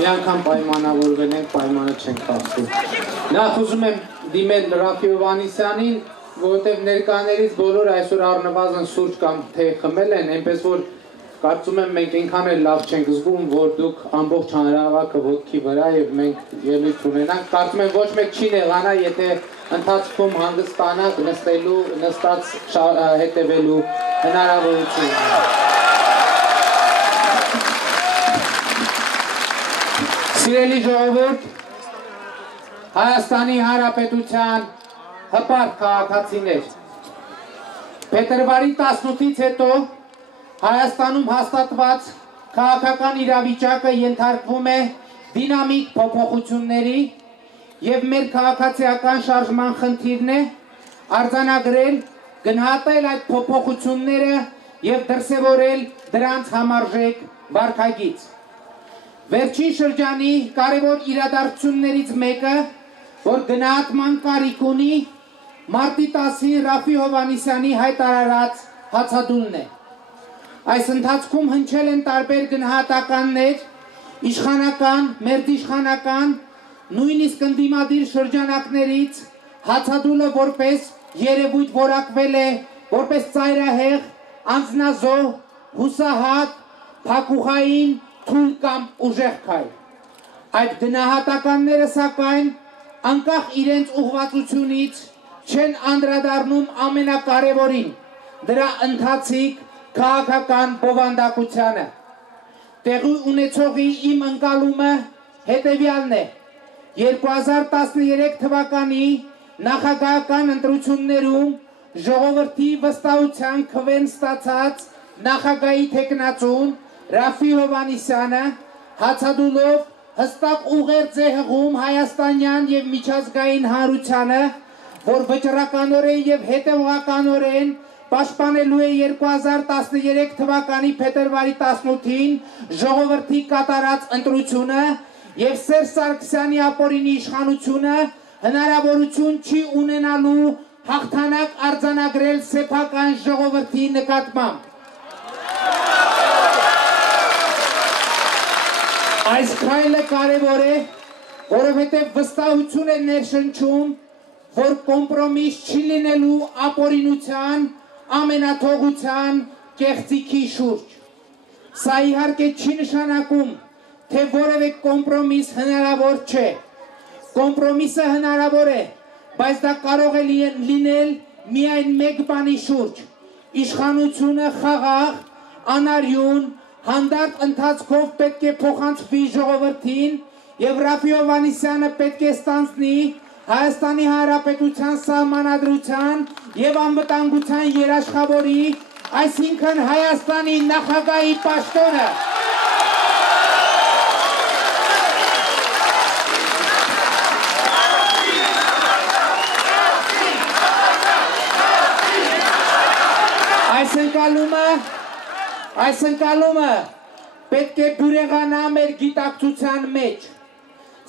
Մի անգամ պայմանավորվել ենք, պայմանը չենք խախտում։ Նախ ուզում եմ դիմել Ռաֆի Հովհաննիսյանին, որովհետև ներկաներից բոլորը այսօր առնվազն սուրճ կամ թեյ խմել են, այնպես որ կարծում եմ մենք այնքան էլ լավ չենք զգում, որ դուք ամբողջ հանրահավաքը ոտքի վրա եւ մենք ելույթ ունենանք։ Կարծում եմ ոչ մեկ չի նեղանա, եթե ընթացքում հանգստանանք, նստելու, նստած հետևելու հնարավորություն ունենանք։ Սիրելի ժողովուրդ, Հայաստանի Հանրապետության հպարտ քաղաքացիներ, փետրվարի 18-ից հետո Հայաստանում հաստատված քաղաքական իրավիճակը ենթարկվում է դինամիկ փոփոխությունների եւ մեր քաղաքացիական շարժման խնդիրն է արձանագրել, գնահատել այդ փոփոխությունները եւ դրսեւորել դրանց համարժեք վարքագիծ։ Վերջին շրջանի կարևոր իրադարձություններից մեկը, որ գնահատման կարիք ունի, մարտի 10-ին Ռաֆի Հովհաննիսյանի հայտարարած հացադուլն է։ Այս ընթացքում հնչել են տարբեր գնահատականներ, իշխանական, մերձիշխանական, նույնիսկ ընդդիմադիր շրջանակներից հացադուլը որպես երևույթ որակվել է, որպես ծայրահեղ, անձնազոհ, հուսահատ, փակուղային, թույլ կամ ուժեղ քայլ։ Այդ գնահատականները սակայն անկախ իրենց ուղղվածությունից չեն անդրադառնում ամենակարևորին, դրա ընթացիկ քաղաքական բովանդակությանը։ Տեղի ունեցողի իմ ընկալումը հետևյալն է. 2013 թվականի նախագահական ընտրություններում ժողովրդի վստահության քվեն ստացած նախագահի թեկնածուն Ռաֆի Հովհաննիսյանը հացադուլով հստակ ուղերձ է հղում հայաստանյան եւ միջազգային հանրությանը, որ վճռականորեն եւ հետեւականորեն պաշտպանելու է 2013 թվականի փետրվարի 18-ին ժողովրդի կատարած ընտրությունը եւ Սերժ Սարգսյանի ապօրինի իշխանությունը հնարավորություն չի ունենալու հաղթանակ արձանագրել սեփական ժողովրդի նկատմամբ։ Այս քայլը կարևոր է, որովհետև վստահություն է ներշնչում, որ կոմպրոմիս չի լինելու ապօրինության, ամենաթողության, կեղծիքի շուրջ։ Սա իհարկե չի նշանակում, թե որևէ կոմպրոմիս հնարավոր չէ։ Կոմպրոմիսը հնարավոր է, բայց դա կարող է լինել միայն մեկ բանի շուրջ՝ իշխանությունը խաղաղ, անարյուն, հանդարտ ընթացքով պետք է փոխանցվի ժողովրդին եւ Ռաֆի Հովհաննիսյանը պետք է ստանձնի Հայաստանի Հանրապետության սահմանադրության եւ անվտանգության երաշխավորի, այսինքն Հայաստանի նախագահի պաշտոնը։ Այս ընկալումը պետք է բյուրեղանա մեր գիտակցության մեջ։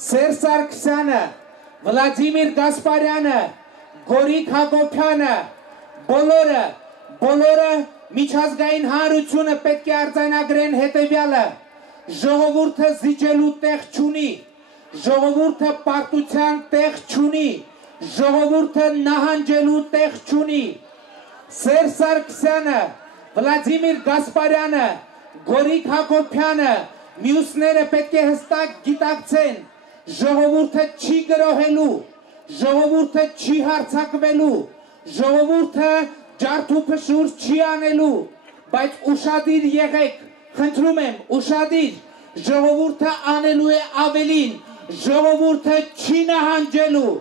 Սերժ Սարգսյանը, Վլադիմիր Գասպարյանը, Գորիկ Հակոբյանը, բոլորը միջազգային հանրությունը պետք է արձանագրեն հետևյալը. ժողովուրդը զիջելու տեղ չունի, ժողովուրդը պարտության տեղ չունի, ժողովուրդը նահանջելու տեղ չունի։ Սերժ Սարգսյանը, Վլադիմիր Գասպարյանը, Գորիկ Հակոբյանը, մյուսները պետք է հստակ գիտակցեն, ժողովուրդը չի գրոհելու, ժողովուրդը չի հարձակվելու, ժողովուրդը ջարդուփշուր չի անելու, բայց ուշադիր եղեք, խնդրում եմ, ուշադիր, ժողովուրդը անելու է ավելին, ժողովուրդը չի նահանջելու։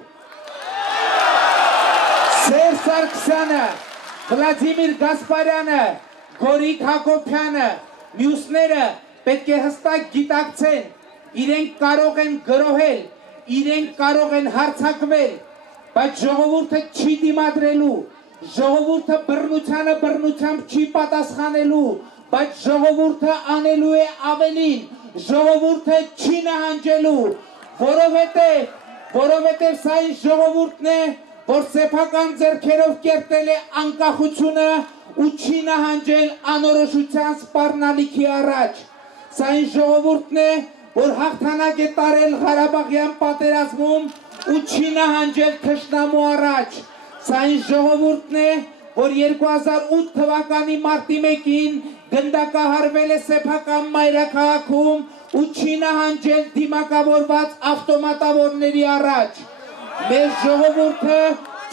Սերժ Սարգսյանը, Վլադիմիր Գասպարյանը, Գորիկ Հակոբյանը, մյուսները պետք է հստակ գիտակցեն, իրենք կարող են գրոհել, իրենք կարող են հարձակվել, բայց ժողովուրդը չի դիմադրելու, ժողովուրդը բռնությանը բռնությամբ չի պատասխանելու, բայց ժողովուրդը անելու է ավելին, ժողովուրդը չի նահանջելու, որովհետև սա այն ժողովուրդն է, որ սեփական ձեռքերով կերտել է անկախությունը ու չի նահանջել անորոշության սպառնալիքի առաջ։ Սա այն ժողովուրդն է, որ հաղթանակ է տարել Ղարաբաղյան պատերազմում ու չի նահանջել թշնամու առաջ։ Սա այն ժողովուրդն է, որ 2008 թվականի մարտի 1-ին գնդակահարվել է սեփական մայրաքաղաքում ու չի նահանջել դիմակավորված ավտոմատավորների առաջ։ Մեր ժողովուրդը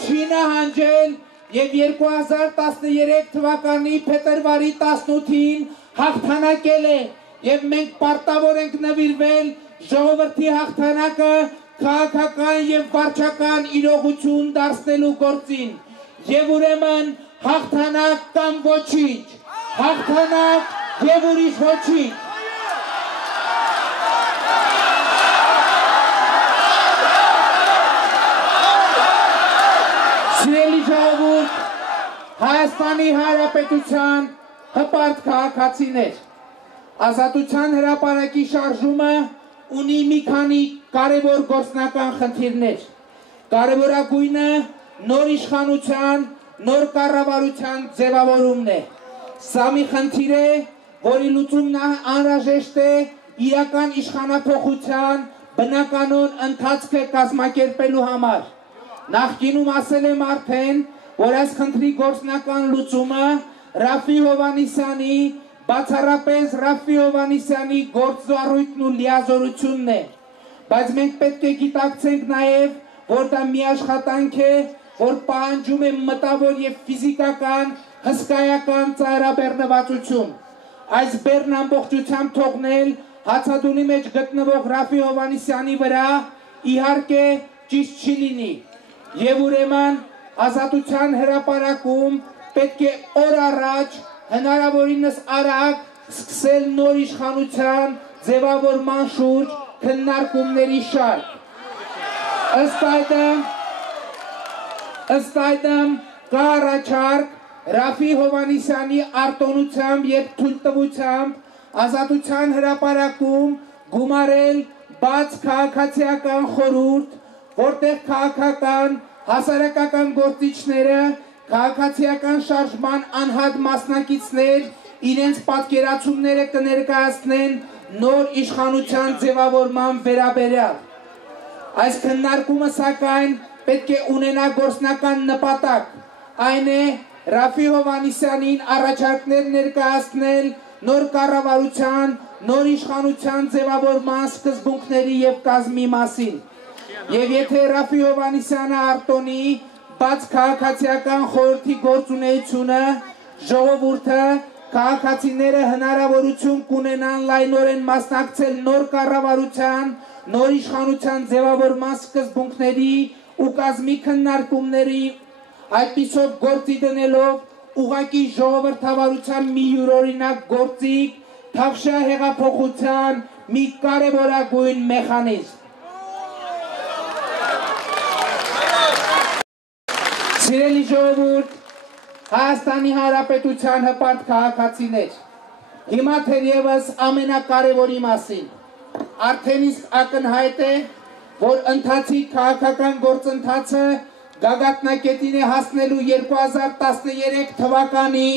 չի նահանջել եւ 2013 թվականի փետրվարի 18-ին հաղթանակել է եւ մենք պարտավոր ենք նվիրվել ժողովրդի հաղթանակը քաղաքական եւ վարչական իրողություն դարձնելու գործին եւ ուրեմն հաղթանակ կամ ոչինչ, հաղթանակ եւ ուրիշ ոչինչ։ Սիրելի ժողովուրդ, Հայաստանի Հանրապետության հպարտ քաղաքացիներ, Ազատության հրապարակի շարժումը ունի մի քանի կարևոր գործնական խնդիրներ։ Կարևորագույնը նոր իշխանության, նոր կառավարության ձևավորումն է։ Սա մի խնդիր է, որի լուծումն անհրաժեշտ է իրական իշխանափոխության բնականոն ընթացքը կազմակերպելու համար։ Նախկինում ասել եմ արդեն, որ այս խնդրի գործնական լուծումը Ռաֆի Հովհաննիսյանի, բացառապես Ռաֆի Հովհաննիսյանի գործառույթն ու լիազորությունն է, բայց մենք պետք է գիտակցենք նաև, որ դա մի աշխատանք է, որ պահանջում է մտավոր եւ ֆիզիկական, հսկայական ծայրաբեռնվածություն։ Այս բեռն ամբողջությամբ թողնել հացադուլի մեջ գտնվող Ռաֆի Հովհաննիսյանի վրա իհարկե ճիշտ չի լինի։ Եվ ուրեմն Ազատության հրապարակում պետք է օր առաջ հնարավորինս արագ սկսել նոր իշխանության ձևավորման շուրջ քննարկումների շարք։ Ըստ այդմ կա առաջարկ Ռաֆի Հովհաննիսյանի արտոնությամբ եւ թույլտվությամբ Ազատության հրապարակում գումարել բաց քաղաքացիական խորհուրդ, որտեղ քաղաքական, հասարակական գործիչները, քաղաքացիական շարժման անհատ մասնակիցներ իրենց պատկերացումները կներկայացնեն նոր իշխանության ձևավորման վերաբերյալ։ Այս քննարկումը սակայն պետք է ունենա գործնական նպատակ, այն է Ռաֆի Հովհաննիսյանին առաջարկներ ներկայացնել նոր կառավարության, նոր իշխանության ձևավորման սկզբունքների եւ կազմի մասին։ Եվ եթե Ռաֆի Հովհաննիսյանը արտոնի բաց քաղաքացիական խորհրդի գործունեությունը, ժողովուրդը, քաղաքացիները հնարավորություն կունենան լայնորեն մասնակցել նոր կառավարության, նոր իշխանության ձևավորման սկզբունքների ու կազմի քննարկումների, այդպիսով գործի դնելով ուղղակի ժողովրդավարության մի յուրօրինակ գործիք, Թավշյա հեղափոխության մի կարևորագույն մեխանիզմ։ Սիրելի ժողովուրդ, Հայաստանի Հանրապետության հպարտ քաղաքացիներ, հիմա թերևս ամենակարևորի մասին։ Արդեն իսկ ակնհայտ է, որ ընթացիկ քաղաքական գործընթացը գագաթնակետին է հասնելու 2013 թվականի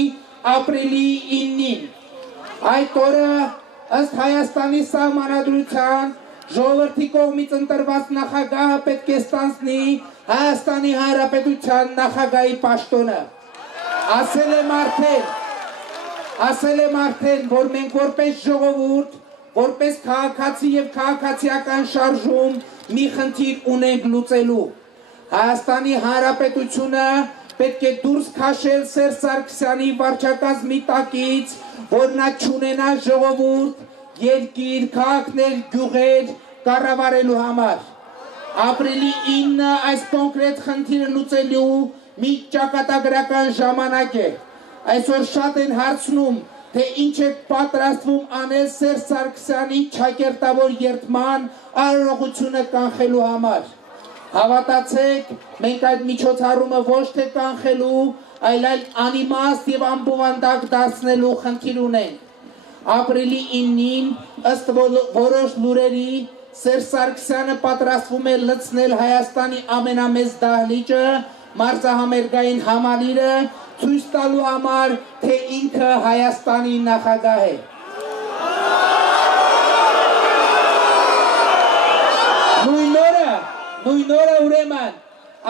ապրիլի 9-ին։ Այդ օրը ըստ Հայաստանի Սահմանադրության ժողովրդի կողմից ընտրված նախագահը պետք է ստանձնի Հայաստանի Հանրապետության նախագահի պաշտոնը։ Ասել եմ արդեն, որ մենք որպես ժողովուրդ, որպես քաղաքացի եւ քաղաքացիական շարժում մի խնդիր ունենք լուծելու։ Հայաստանի Հանրապետությունը պետք է դուրս քաշել Սերժ Սարգսյանի վարչակազմի տակից, որ նա չունենա ժողովուրդ, երկիր, քաղաքներ, գյուղեր կառավարելու համար։ Ապրիլի 9-ը այս կոնկրետ խնդիրը լուծելու մի ճակատագրական ժամանակ է։ Այսօր շատ են հարցնում, թե ինչ է պատրաստվում անել Սերժ Սարգսյանի ճակերտավոր երդման արարողությունը կանխելու համար։ Հավատացեք, մենք այդ միջոցառումը ոչ թե կանխելու, այլ անիմաստ եւ անբովանդակ դարձնելու խնդիր ունենք։ Ապրիլի 9-ին ըստ որոշ լուրերի Սերժ Սարգսյանը պատրաստվում է լցնել Հայաստանի ամենամեծ դահլիճը, մարզահամերգային համալիրը, ցույց տալու համար, թե ինքը Հայաստանի նախագահ է։ նույն օրը ուրեմն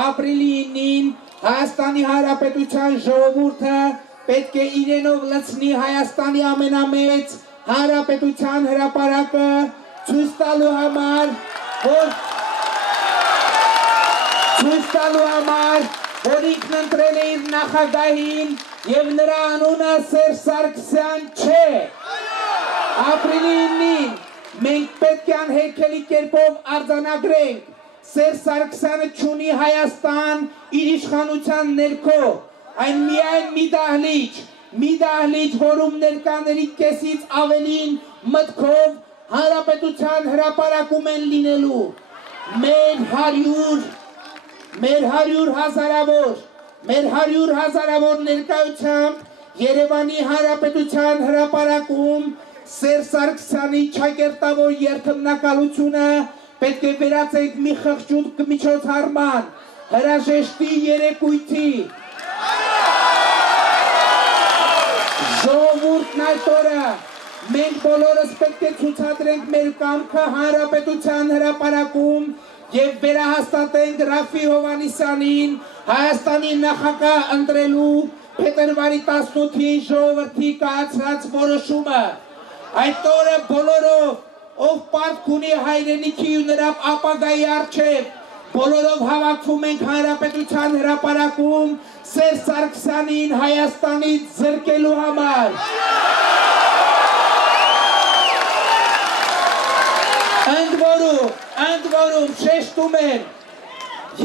ապրիլի 9-ին Հայաստանի Հանրապետության ժողովուրդը պետք է իրենով լցնի Հայաստանի ամենամեծ Հանրապետության հրապարակը ցույց տալու համար, որ ինքն ընտրել է իր նախագահին եւ նրա անունը Սերժ Սարգսյան չէ։ Ապրիլի 9-ին մենք պետք է անհերքելի կերպով արձանագրենք Սերժ Սարգսյանը չունի Հայաստան իր իշխանության ներքո, այն միայն մի դահլիճ, որում ներկաների կեսից ավելին մտքով հանրապետության հրապարակում են լինելու։ Մեր 100 հազարավոր ներկայությամբ Երևանի Հանրապետության հրապարակում Սերժ Սարգսյանի ճակերտավոր երթմնակալությունը պետք է վերածենք մի խղճուկ միջոցառման, հրաժեշտի երեկույթի։ Ժողովուրդն այդ օրը մենք բոլորս պետք է ցուցադրենք մեր կամքը հանրապետության հրապարակում եւ վերահաստատենք Ռաֆի Հովհաննիսյանին Հայաստանի նախագահ ընտրելու փետրվարի 18-ին ժողովրդի կայացրած որոշումը։ Այդ օրը բոլորով, ով պարտք ունի հայրենիքի ու նրա ապագայի առջև, բոլորով հավաքվում ենք հանրապետության հրապարակում Սերժ Սարգսյանին Հայաստանից զրկելու համար։ Ընդ որում շեշտում են,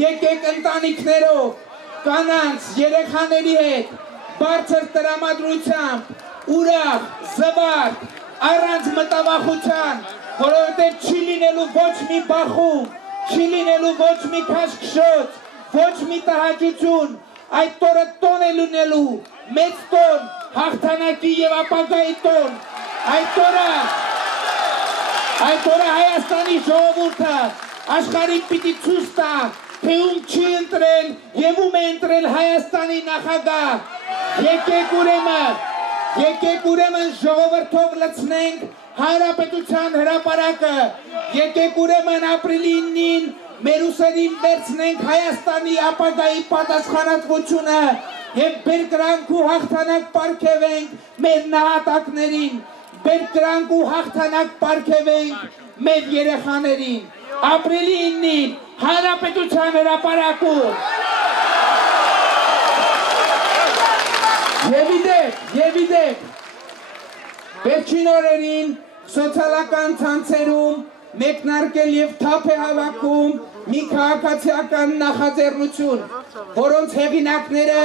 եկեք ընտանիքներով, կանանց, երեխաների հետ, բարձր տրամադրությամբ, ուրախ, զվարթ, առանց մտավախության, որովհետև չի լինելու ոչ մի բախում, չի լինելու ոչ մի քաշքշոց, ոչ մի տհաճություն, այդ տորը տոն է լինելու, մեծ տոն, հաղթանակի և ապագայի տոն, այդ օրը Հայաստանի ժողովուրդը աշխարհին պիտի ցույց տա, թե ում չի ընտրել և ում է ընտրել Հայաստանի նախագահ։ Եկեք ուրեմն ժողովրդով լցնենք հանրապետության հրապարակը, եկեք ուրեմն ապրիլի 9-ին մեր ուսերին վերցնենք Հայաստանի ապագայի պատասխանատվությունը և բերկրանք ու հաղթանակ պարգևենք մեր նահատակներին, բերկրանք ու հաղթանակ պարգևենք մեր երեխաներին, ապրիլի 9-ին հանրապետության հրապարակում։ Եվ իդեպ, վերջին օրերին սոցիալական ցանցերում մեկնարկել և թափ է հավաքում մի քաղաքացիական նախաձեռնություն, որոնց հեղինակները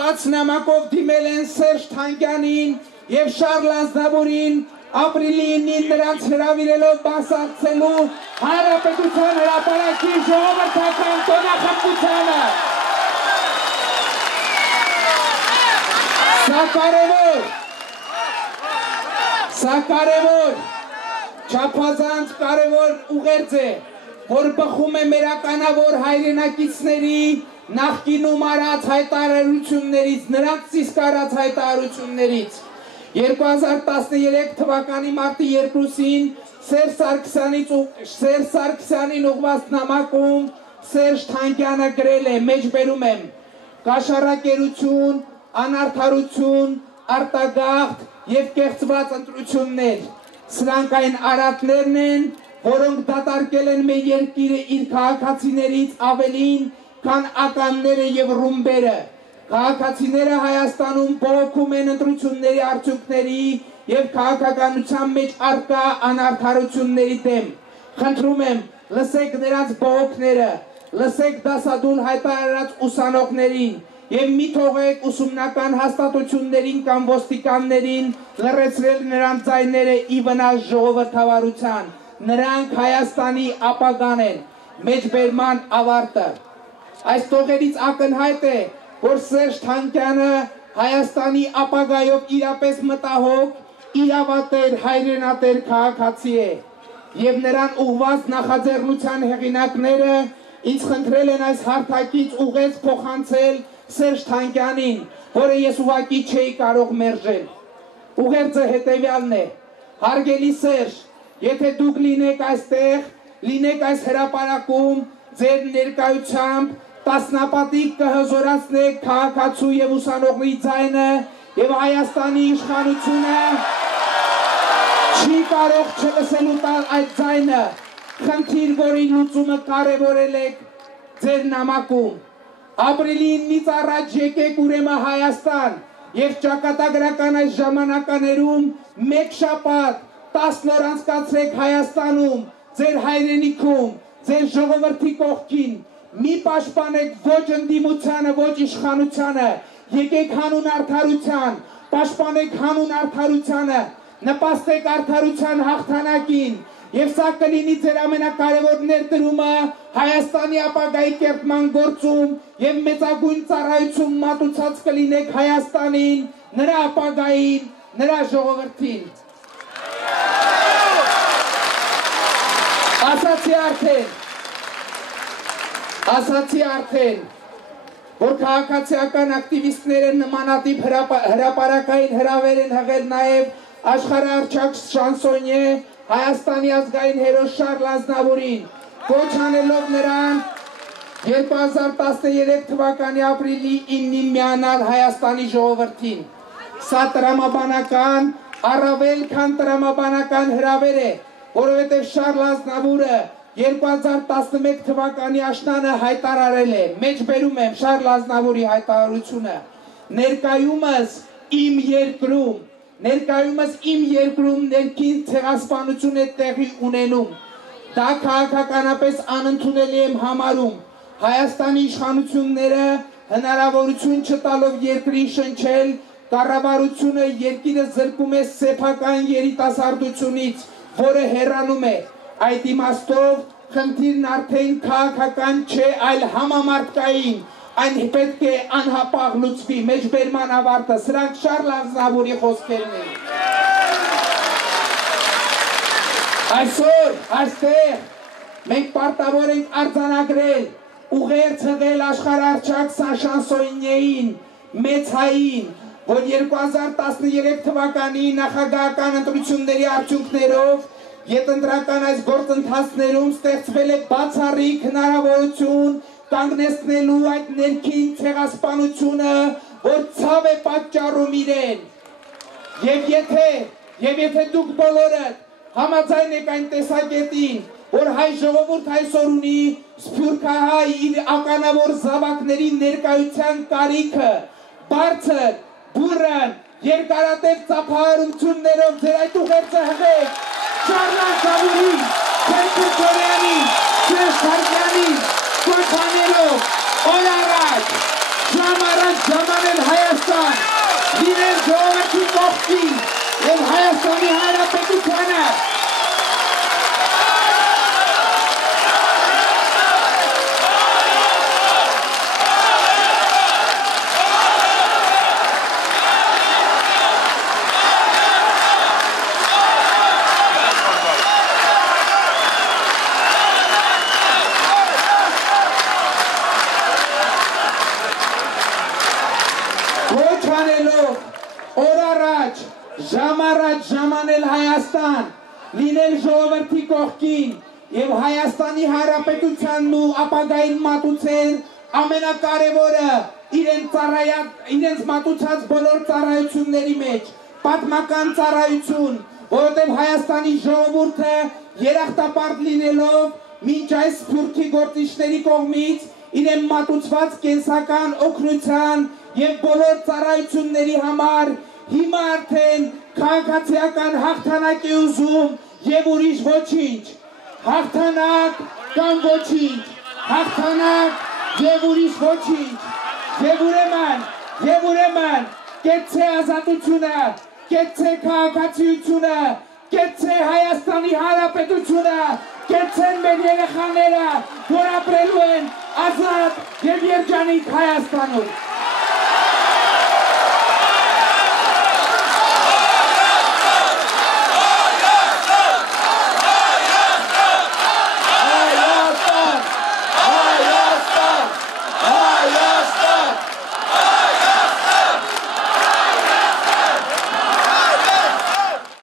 բաց նամակով դիմել են Սերժ Թանկյանին և Շարլ Ազնավուրին ապրիլի 9-ին նրանց հրավիրելով մասնակցելու հանրապետության հրապարակի ժողովրդական տոնախմբությանը։ Սա կարևոր, չափազանց կարևոր ուղերձ է, որ բխում է մերականավոր հայրենակիցների նախկինում արած հայտարարություններից, նրանց իսկ արած հայտարարություններից։ 2013 թվականի մարտի 2-ին Սերժ Սարգսյանին ուղղված նամակում Սերժ Թանկյանը գրել է, մեջբերում եմ, կաշառակերություն, անարդարություն, արտագաղթ և կեղծված ընտրություններ, սրանք այն արատներն են, որոնք դատարկել են մեր երկիրը իր քաղաքացիներից ավելին, քան ականները և ռումբերը։ Քաղաքացիները Հայաստանում բողոքում են ընտրությունների արդյունքների և քաղաքականության մեջ առկա անարդարությունների դեմ։ Խնդրում եմ, լսեք նրանց բողոքները, լսեք դասադուլ հայտարարած ուսանողներին և մի թողեք ուսումնական հաստատություններին կամ ոստիկաններին լռեցրել նրանց ձայները ի վնաս ժողովրդավարության։ Նրանք Հայաստանի ապագան են, մեջբերման ավարտը։ Այս տողերից ակնհայտ է, որ Սերժ Թանկյանը Հայաստանի ապագայով իրապես մտահոգ, իրավատեր, հայրենատեր քաղաքացի է և նրան ուղղված նախաձեռնության հեղինակները ինձ խնդրել են այս հարթակից ուղերձ փոխանցել Սերժ Թանկյանին, որը ես ուղղակի չէի կարող մերժել։ Ուղերձը հետևյալն է. հարգելի Սերժ, եթե դուք լինեք այստեղ, լինեք այս հրապարակում, ձեր ներկայությամբ տասնապատիկ կհզորացնեք քաղաքացու եւ ուսանողների ձայնը եւ Հայաստանի իշխանությունը չի կարող չլսելու տալ այդ ձայնը խնդիր որի լուծումը կարևորել եք ձեր նամակում ապրիլի 9-ից առաջ եկեք ուրեմն Հայաստան եւ ճակատագրական այս ժամանականերում մեկ շաբաթ 10 օր անցկացրեք Հայաստանում ձեր հայրենիքում ձեր ժողովրդի կողքին մի պաշտպանեք ոչ ընդդիմությանը ոչ իշխանությանը եկեք հանուն արդարության պաշտպանեք հանուն արդարությանը նպաստեք արդարության հաղթանակին եւ սա կլինի ձեր ամենակարևոր ներդրումը Հայաստանի ապագայի կերտման գործում եւ մեծագույն ծառայություն մատուցած կլինեք Հայաստանին նրա ապագային նրա ժողովրդին ասացի արդեն որ քաղաքացիական ակտիվիստները նմանատիպ հրապարակային հրավեր են հղել նաեւ աշխարհահռչակ շանսոնյե Հայաստանի ազգային հերոս Շարլ Ազնավուրին կոչ անելով նրան 2013 թվականի ապրիլի 9-ին միանալ Հայաստանի ժողովրդին սա տրամաբանական առավել քան տրամաբանական հրավեր է որովհետև Շարլ Ազնավուրը 2011 թվականի աշնանը հայտարարել է մեջբերում եմ Շարլ Ազնավուրի հայտարարությունը ներկայումս իմ երկրում ներքին ցեղասպանություն է տեղի ունենում դա քաղաքականապես անընդունելի եմ համարում Հայաստանի իշխանությունները հնարավորություն չտալով երկրին շնչել կառավարությունը երկիրը զրկում է սեփական երիտասարդությունից որը հեռանում է այդ իմաստով խնդիրն արդեն քաղաքական չէ այլ համամարտկային այն պետք է անհապաղ լուծվի մեջբերման ավարտը սրանք Շարլ Ազնավուրի խոսքերն են այսօր այստեղ մենք պարտավոր ենք արձանագրել ուղերձ հղել աշխարհահռչակ շանսոնյեին մեծ հային որ 2013 թվականի նախագահական ընտրությունների արդյունքներով Ետընտրական այս գործընթացներում ստեղծվել է բացառիկ հնարավորություն կանգնեցնելու այդ ներքին ցեղասպանությունը, որ ցավ է պատճառում իրեն։ Եվ եթե դուք բոլորը համաձայն եք այն տեսակետին, որ հայ ժողովուրդ այսօր ունի սփյուռքահայ իր ականավոր զավակների ներկայության կարիքը, բարձր, բուրըն, երկարատև ծափահարություններով ձեր այդ ուղերձը հղեք Շարլ Ազնավուրին, Քերքուր Քորյանին, Սերժ Թարգյանին, կոչ անելով օր առաջ, ժամ առաջ ժամանել Հայաստան, լինել ժողովրդի կողքին և Հայաստանի Հանրապետությանը ժամանել Հայաստան, լինել ժողովրդի կողքին և Հայաստանի Հանրապետությանն ու ապագային մատուցել ամենակարևորը իրենց մատուցած բոլոր ծառայությունների մեջ, պատմական ծառայություն, որովհետև Հայաստանի ժողովուրդը երախտապարտ լինելով մինչ այս սփյուռքի գործիչների կողմից իրեն մատուցված կենսական օգնության և բոլոր ծառայությունների համար հիմա արդեն քաղաքացիական հաղթանակ է ուզում և ուրիշ ոչինչ, հաղթանակ կամ ոչինչ, հաղթանակ և ուրիշ ոչինչ, և ուրեմն կեցցե ազատությունը, կեցցե քաղաքացիությունը, կեցցե Հայաստանի Հանրապետությունը, կեցցեն մեր երեխաները, որ ապրելու են ազատ և երջանիկ Հայաստանում։